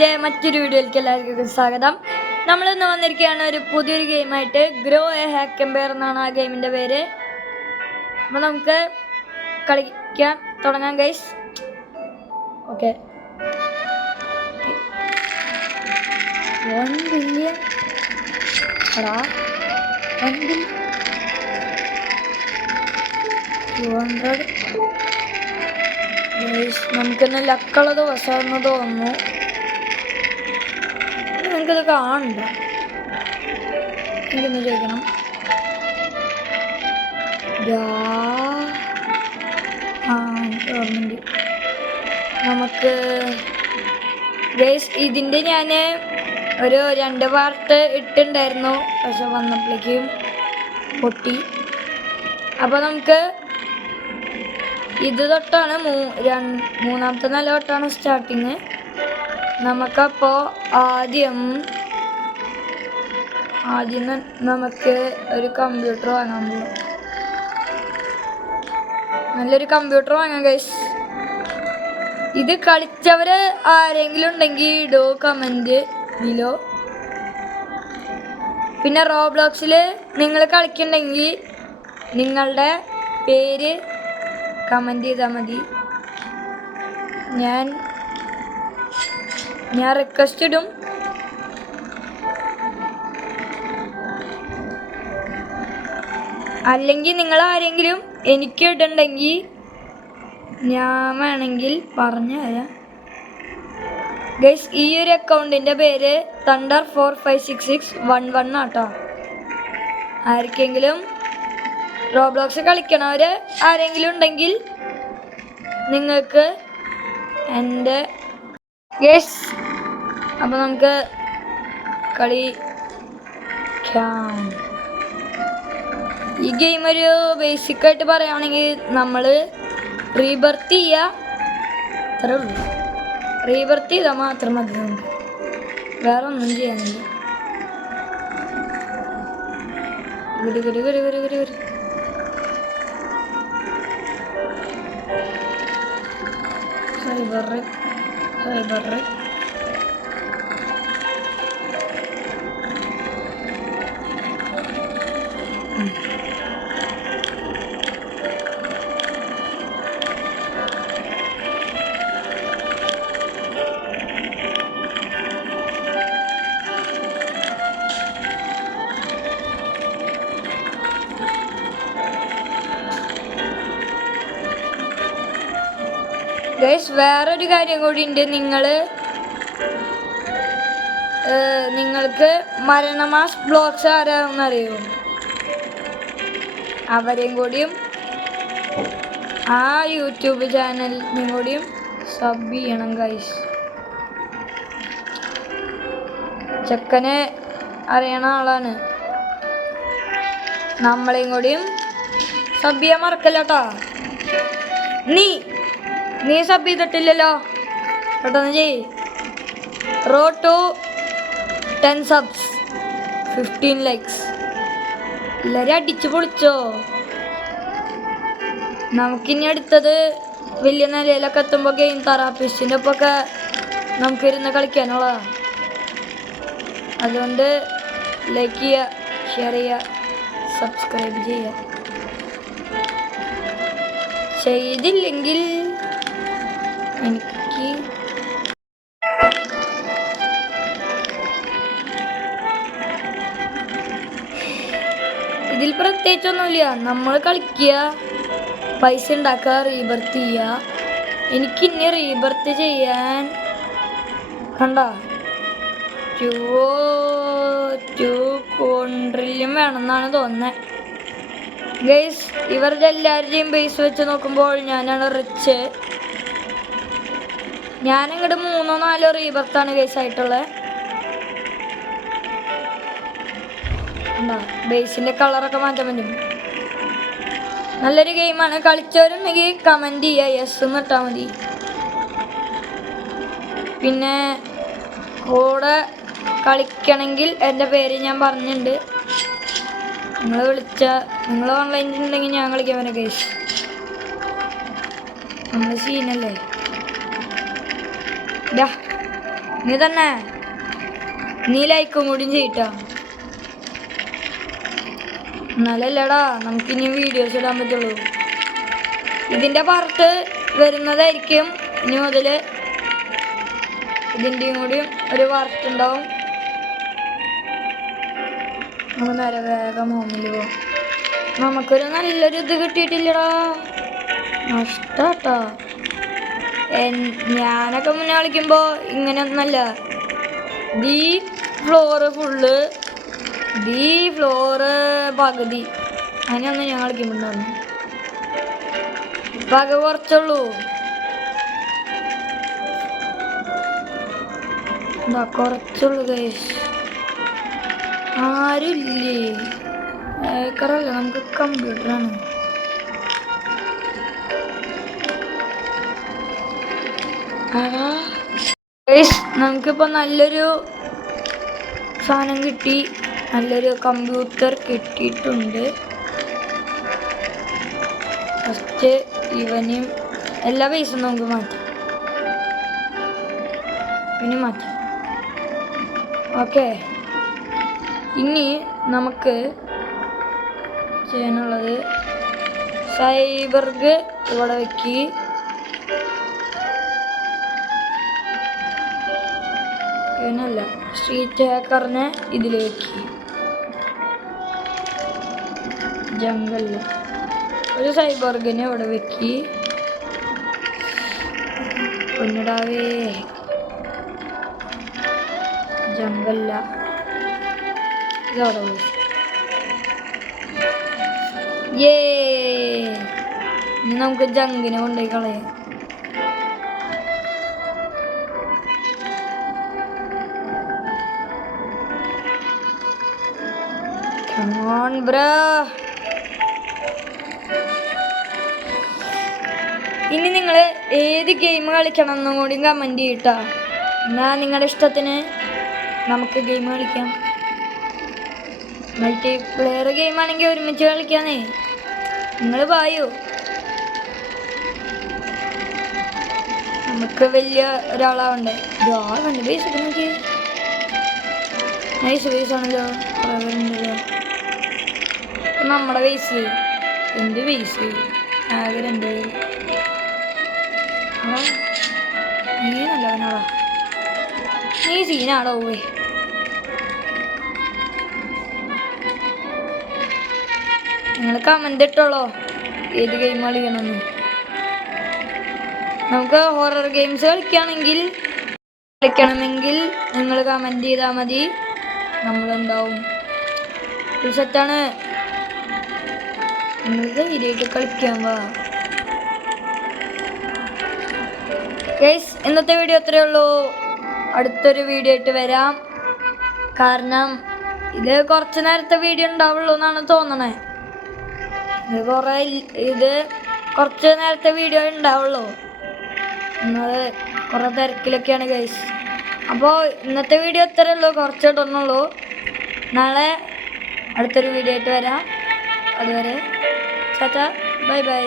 എൻ്റെ മറ്റൊരു വീഡിയോയിലേക്ക് എല്ലാവർക്കും സ്വാഗതം. നമ്മളിന്ന് വന്നിരിക്കുകയാണ് ഒരു പുതിയൊരു ഗെയിമായിട്ട്. ഗ്രോ എ ഹാക്ക് എംപയർ എന്നാണ് ആ ഗെയിമിൻ്റെ പേര്. അപ്പോൾ നമുക്ക് കളിക്കാൻ തുടങ്ങാം ഗൈസ്. Okay, 1 billion 200. നമുക്കെന്നെ ലക്കുള്ള ദിവസമെന്ന് തോന്നുന്നു. നിങ്ങൾക്കിത് കാണണ്ട, എനിക്കൊന്ന് ചോദിക്കണം. എനിക്ക് ഓർമ്മയുണ്ട്. നമുക്ക് ഗൈസ് ഇതിൻ്റെ ഞാൻ ഒരു 2 പാർട്ട് ഇട്ടുണ്ടായിരുന്നു, പക്ഷെ വന്നപ്പോഴേക്കും പൊട്ടി. അപ്പോൾ നമുക്ക് ഇത് തൊട്ടാണ് മൂന്നാമത്തെ നില തൊട്ടാണ് സ്റ്റാർട്ടിങ്. നമുക്കപ്പോൾ ആദ്യം നമുക്ക് ഒരു കമ്പ്യൂട്ടർ വാങ്ങാൻ പോകും. നല്ലൊരു കമ്പ്യൂട്ടർ വാങ്ങാം ഗൈസ്. ഇത് കളിച്ചവർ ആരെങ്കിലും ഉണ്ടെങ്കിൽ ഇടോ കമൻറ്റ് ബിലോ. പിന്നെ റോബ്ലോക്സിൽ നിങ്ങൾ കളിക്കുന്നുണ്ടെങ്കിൽ നിങ്ങളുടെ പേര് കമൻറ്റ് ചെയ്താൽ മതി. ഞാൻ റിക്വസ്റ്റ് ഇടും. അല്ലെങ്കിൽ നിങ്ങൾ ആരെങ്കിലും എനിക്ക് ഇടുന്നുണ്ടെങ്കിൽ ഞാൻ വേണമെങ്കിൽ പറഞ്ഞു തരാം ഗൈസ്. ഈ ഒരു അക്കൗണ്ടിൻ്റെ പേര് Thunder45661 ആട്ടോ. ആർക്കെങ്കിലും റോബ്ലോക്സ് കളിക്കണവർ ആരെങ്കിലും ഉണ്ടെങ്കിൽ നിങ്ങൾക്ക് എൻ്റെ ഗൈസ്. അപ്പോൾ നമുക്ക് കളിക്കാം. ഈ ഗെയിം ഒരു ബേസിക്കായിട്ട് പറയുകയാണെങ്കിൽ നമ്മൾ റീബർത്ത് ചെയ്യുക, അത്രേ ഉള്ളൂ. റീബർത്ത് ചെയ്താൽ മാത്രം മതി, നമുക്ക് വേറെ ഒന്നും ചെയ്യാനില്ല. Cyber guys. വേറൊരു കാര്യം കൂടി ഉണ്ട്. നിങ്ങൾക്ക് മരണമാസ് ബ്ലോഗ്സ് ആരാണെന്ന് അറിയുമോ? അവരെയും കൂടിയും ആ യൂട്യൂബ് ചാനലിനും കൂടിയും സബ് ചെയ്യണം ഗൈസ്. ചെക്കനെ അറിയണ ആളാണ്. നമ്മളെയും കൂടിയും സബ് ചെയ്യാൻ മറക്കല്ല കേട്ടോ. നീ സബ് ചെയ്തിട്ടില്ലല്ലോ, പെട്ടെന്ന് ചെയ്. Road to 10 subs 15 likes. എല്ലാവരും അടിച്ചു പൊളിച്ചോ. നമുക്കിനി അടുത്തത് വലിയ നിലയിലൊക്കെ എത്തുമ്പോൾ ഗെയിം തെറാപ്പിസ്റ്റിൻ്റെ ഒപ്പൊക്കെ നമുക്കിരുന്ന് കളിക്കാനുള്ളതാണ്. അതുകൊണ്ട് ലൈക്ക് ചെയ്യുക, ഷെയർ ചെയ്യുക, സബ്സ്ക്രൈബ് ചെയ്യുക. ചെയ്തില്ലെങ്കിൽ എനിക്ക് ഇതിൽ പ്രത്യേകിച്ചൊന്നുമില്ല. നമ്മൾ കളിക്കുക, പൈസ ഉണ്ടാക്കുക, റീബർത്ത് ചെയ്യുക. എനിക്കിനി റീബർത്ത് ചെയ്യാൻ കണ്ട 2 ട്രില്യൺ വേണമെന്നാണ് തോന്നുന്നത് ഗൈസ്. ഇവരുടെ എല്ലാവരുടെയും ബേസ് വെച്ച് നോക്കുമ്പോൾ ഞാനാണ് റിച്ച്. ഞാനിങ്ങോട്ട് 3-4 റീബർത്താണ് ഗൈസ് ആയിട്ടുള്ളത്. ബേസിൻ്റെ കളറൊക്കെ മാറ്റാൻ പറ്റും. നല്ലൊരു ഗെയിമാണ്. കളിച്ചവരുണ്ടെങ്കിൽ കമൻറ്റ് ചെയ്യുക, യെസ് എന്ന് ഇട്ടാൽ മതി. പിന്നെ കൂടെ കളിക്കണമെങ്കിൽ എൻ്റെ പേര് ഞാൻ പറഞ്ഞിട്ടുണ്ട്. നിങ്ങൾ ഓൺലൈനിൽ ഉണ്ടെങ്കിൽ ഞാൻ കളിക്കാൻ വരാം ഗൈസ്. നമ്മൾ സീനല്ലേ. നീ തന്നെ നീ ലൈക്കും കൂടിയും ചെയ്യട്ടോ. എന്നാലല്ലടാ നമുക്കിനി വീഡിയോസ് ഇടാൻ പറ്റുള്ളൂ. ഇതിൻ്റെ പാർട്ട് വരുന്നതായിരിക്കും ഇനി മുതൽ. ഇതിൻ്റെയും കൂടി ഒരു പാർട്ട് ഉണ്ടാവും. നമുക്ക് നേരെ വേഗം ഹോമിൽ പോവാം. നമുക്കൊരു നല്ലൊരു ഇത് കിട്ടിയിട്ടില്ലടാ, നഷ്ടാട്ടാ. ഞാനൊക്കെ മുന്നേ കളിക്കുമ്പോൾ ഇങ്ങനെയൊന്നല്ല. ഈ ഫ്ലോറ് ഫുള്ള്, ഈ ഫ്ലോറ് പകുതി, അങ്ങനെയൊന്നും ഞാൻ കളിക്കുമ്പോണ്ടായിരുന്നു. ഇപ്പം ആകെ കുറച്ചുള്ളൂ. എന്താ കുറച്ചുള്ളൂ ഗൈസ്. ആരുമില്ലേ? ഏക്കറല്ല, നമുക്ക് കമ്പ്യൂട്ടറാണ്. നമുക്കിപ്പോൾ നല്ലൊരു സാധനം കിട്ടി, നല്ലൊരു കമ്പ്യൂട്ടർ കിട്ടിയിട്ടുണ്ട്. ഫസ്റ്റ് ഇവനും എല്ലാ പൈസയും നമുക്ക് മാറ്റാം, ഇനി മാറ്റാം. ഓക്കെ, ഇനി നമുക്ക് ചെയ്യാനുള്ളത് സൈബർഗ് ഇവിടെ വെക്കി. ഇവനല്ല, സ്ട്രീറ്റ് ഹാക്കറിനെ ഇതിൽ വെക്കി. ജംഗല്ല, ഒരു സൈബർഗിനെ ഇവിടെ വെക്കി. പൊന്നിടാവേ, ജംഗല്ല ഇതവിടെ പോയി. ഇനി നമുക്ക് ജങ്കിനെ കൊണ്ടുപോയി കളയാം. Come on, bro. ഇനി നിങ്ങൾ ഏത് ഗെയിം കളിക്കണം എന്നും കൂടി കമൻറ്റ് ചെയ്യട്ടോ. എന്നാൽ നിങ്ങളുടെ ഇഷ്ടത്തിന് നമുക്ക് ഗെയിം കളിക്കാം. മൾട്ടിപ്ലെയർ ഗെയിം ആണെങ്കിൽ ഒരുമിച്ച് കളിക്കാന്നേ. നിങ്ങൾ പായോ, നമുക്ക് വലിയ ഒരാളാവണ്ടേ. ഇതാളുണ്ട് ബേസ് ഒക്കെ നോക്കി, നൈസ് ബേസ് ആണല്ലോ. ഉണ്ടല്ലോ നമ്മുടെ ബേസ്. എന്ത് ബേസ്? ആകെ 2 നീ നല്ലവനാടാ, നീ സീനാടോ. പോവേ നിങ്ങൾ കമൻ്റ് ഇട്ടോളോ ഏത് ഗെയിം കളിക്കണമെന്ന്. നമുക്ക് ഹൊറർ ഗെയിംസ് കളിക്കണമെങ്കിൽ നിങ്ങൾ കമൻറ്റ് ചെയ്താൽ മതി, നമ്മളുണ്ടാവും. ഫുൾ സെറ്റാണ്, നിങ്ങൾ ധൈര്യമായിട്ട് കളിക്കാൻ വാ. ഗൈസ്, ഇന്നത്തെ വീഡിയോ അത്രയേ ഉള്ളൂ. അടുത്തൊരു വീഡിയോ ആയിട്ട് വരാം. കാരണം ഇത് കുറച്ച് നേരത്തെ വീഡിയോ ഉണ്ടാവുള്ളൂ എന്നാണ് തോന്നണേ. ഇത് കുറച്ച് നേരത്തെ വീഡിയോ ഉണ്ടാവുള്ളൂ. എന്നത് കുറേ തിരക്കിലൊക്കെയാണ് ഗൈസ്. അപ്പോൾ ഇന്നത്തെ വീഡിയോ അത്രയേ ഉള്ളൂ, കുറച്ച് ഇടുന്നുള്ളൂ. നാളെ അടുത്തൊരു വീഡിയോ ആയിട്ട് വരാം. അതുവരെ ടാറ്റാ, ബൈ ബൈ.